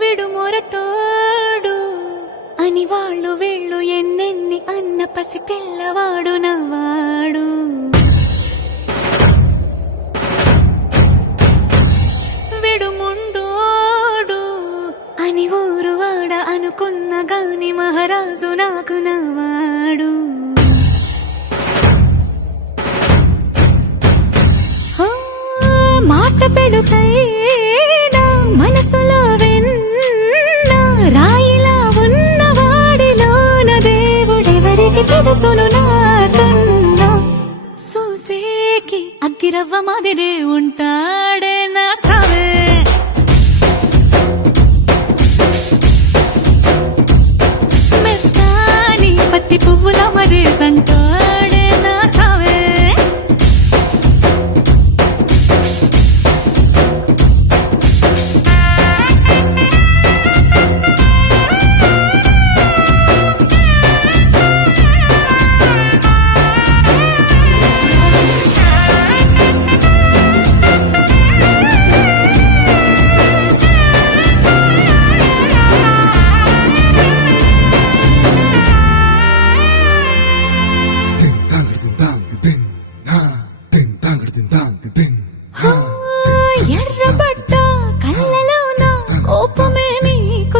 విడుమొరటోడు అని వాళ్ళు వెళ్ళు ఎన్నెన్ని అన్న పసి పిల్లవాడు నవ్వాడు. విడుముండోడు అని ఊరు వాడ అనుకున్న గాని మహారాజు నాకు నవ్వాడు. ఆ, మాట పెడుసైనా దేవుడెవరికి తెలుసును నాకన్నా సూసేకి అగ్గిరవ్వ మాదిరి ఉంటాడే నా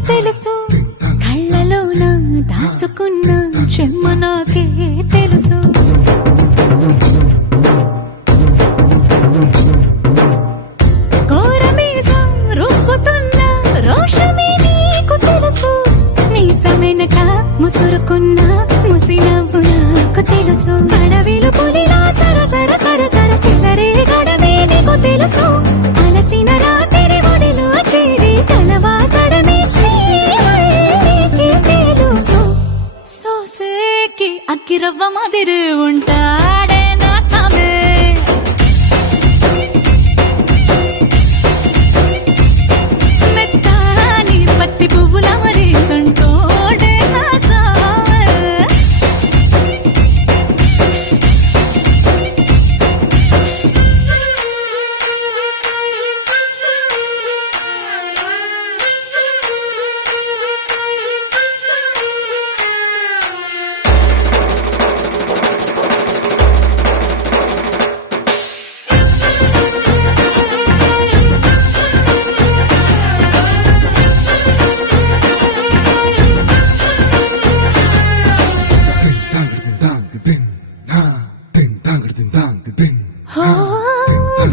తెలుసు. కళ్ళలోన దాచుకున్న చెమ్మ నాకే తెలుసు.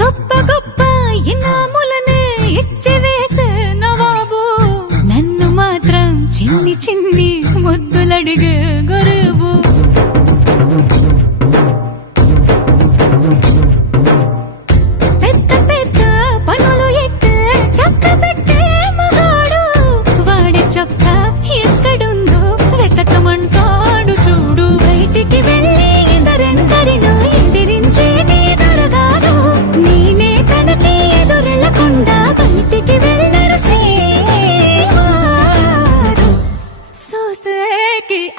గొప్ప గొప్ప ఇనాములనే ఇచ్చి వేసే నవాబు. నన్ను మాత్రం చిన్ని చిన్ని ముద్దులడిగే గురు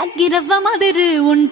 அக்கிரவ மதுரு உன்